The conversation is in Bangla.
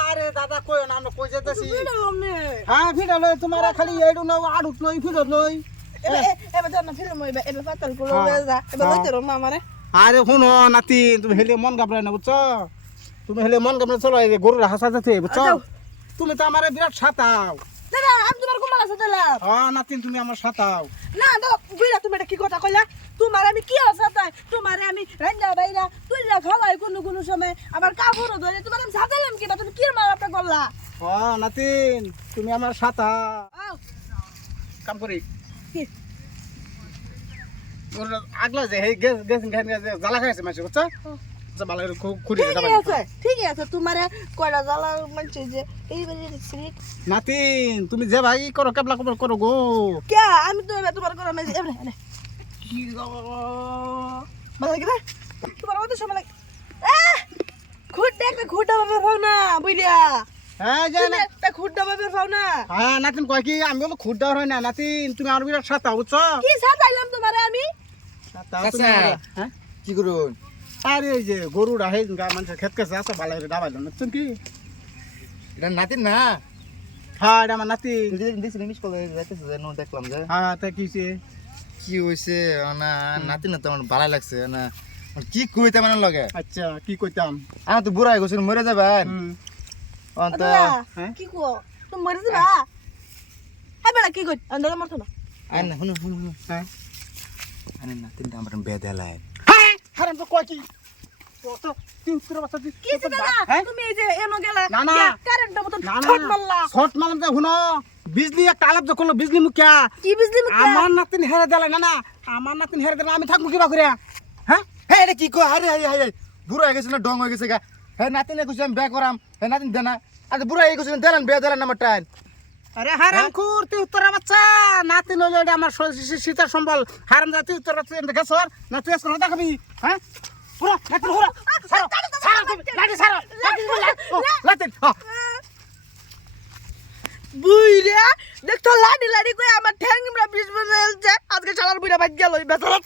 আরে দাদা কই না আমরা কই যেতেছি হ্যাঁ ভিড় লই তোমার খালি এইডু না আড়ুত লই ভিড় লই এবার ধর না ফিল্ম হইবে এবার পাতাল করে যা এবার লইতে রম আমারে আরে শুনো নাতি তুমি হেলে মন গাবড়াই না বুঝছো তুমি হেলে মন গাবড়াই চলো এই গরুর হাসা যেতে বুঝছো তুমি তো আমারে বিরাট সাতাও দাদা আমি তোমার কোন মালা সাতালাম হ্যাঁ নাতি তুমি আমার সাতাও না দাদা বুইরা তুমি এটা কি কথা কইলা তোমার আমি কি সাতাই তোমারে আমি রান্না বাইরা তুইলা খাওয়াই কোন সময় আবার কাপড়ও ধরে তোমার আমি সাতালাম কি বা তুমি কি মালাটা করলা হ্যাঁ নাতি তুমি আমার সাতা কাম করি ওর আগলা যে হে গ্যাস গ্যাস জ্বালা খাইছে মাসে বুঝছো আচ্ছা ভালো করে খুঁড়ি দাও ঠিক আছে তোমারে কয়টা জ্বালা মানছে যে এই বাজে সিট নাতি তুমি যে ভাই করো কেবলা কবল করো গো কে আমি তো এবার তোমার করে মেজে এনে কি গো ভালো লাগে না তোমার মত সময় লাগে খুঁড়তে একটা খুঁড়টা বাবা পাও না বুইলা হ্যাঁ জানা একটা খুঁড়টা বাবা পাও না হ্যাঁ নাতিন কয় কি আমি বলো খুঁড় দেওয়ার হয় না নাতিন তুমি আর বিরাট সাতা বুঝছো কি সাতাইলাম তোমারে আমি সাতা তুমি হ্যাঁ কি করুন আরে এই যে গরুরা হে মানুষের ক্ষেত কাছে আছে ভালো করে দাবাইলো বুঝছেন কি এটা নাতিন না হ্যাঁ এটা আমার নাতি দেখছি মিস কল যাইতেছে যেন দেখলাম যে হ্যাঁ তা কিছে কি হইছে না নাতিন না তো আমার ভালো লাগছে না কি কইতে মানে লগে আচ্ছা কি কইতাম আমি তো বুড়া হয়ে গেছি মরে যাবেন অন্ত হ্যাঁ কি কো তুমি মরে যাবা হ্যাঁ বেড়া কি কই আন্দাজ মারতো না আইন না শুনো শুনো হ্যাঁ আরে নাতিন তো আমার বেদেলায় হ্যাঁ হারাম তো কয় কি তো তুই উত্তর বাসা দি কি দাদা তুমি এই যে এনো গেলা না না কারেন্টটা মত না ছট মারলা শর্ট মারলাম তো শুনো বিজলি একটা আলাপ যখন বিজলি মুখিয়া কি বিজলি মুখ আমার নাতিন হেরে দিলাই না না আমার নাতিন হেরে দিলে আমি থাকবো কিবা করে হ্যাঁ হ্যাঁ এটা কি কয় আরে আরে আরে বুড়া হয়ে গেছে না ডং হয়ে গেছে গা হ্যাঁ নাতিনে কইছি আমি বে করাম হ্যাঁ নাতিন দেনা আরে বুড়া হয়ে গেছে দেন বে দেন আমার টাইম আরে হারাম খুর তুই উত্তর বাচ্চা নাতিন হইলো এটা আমার সীতার সম্বল হারাম যা তুই উত্তর বাচ্চা দেখছ না তুই আজকে না দেখাবি হ্যাঁ পুরা নাতিন পুরা সারো সারো লাঠি সারো লাঠি বুইরা দেখতো লাডি লাডি কই আমার ঠ্যাং আমরা 20 বছর আজকে চালার বুইরা বাদ গেল বেচারা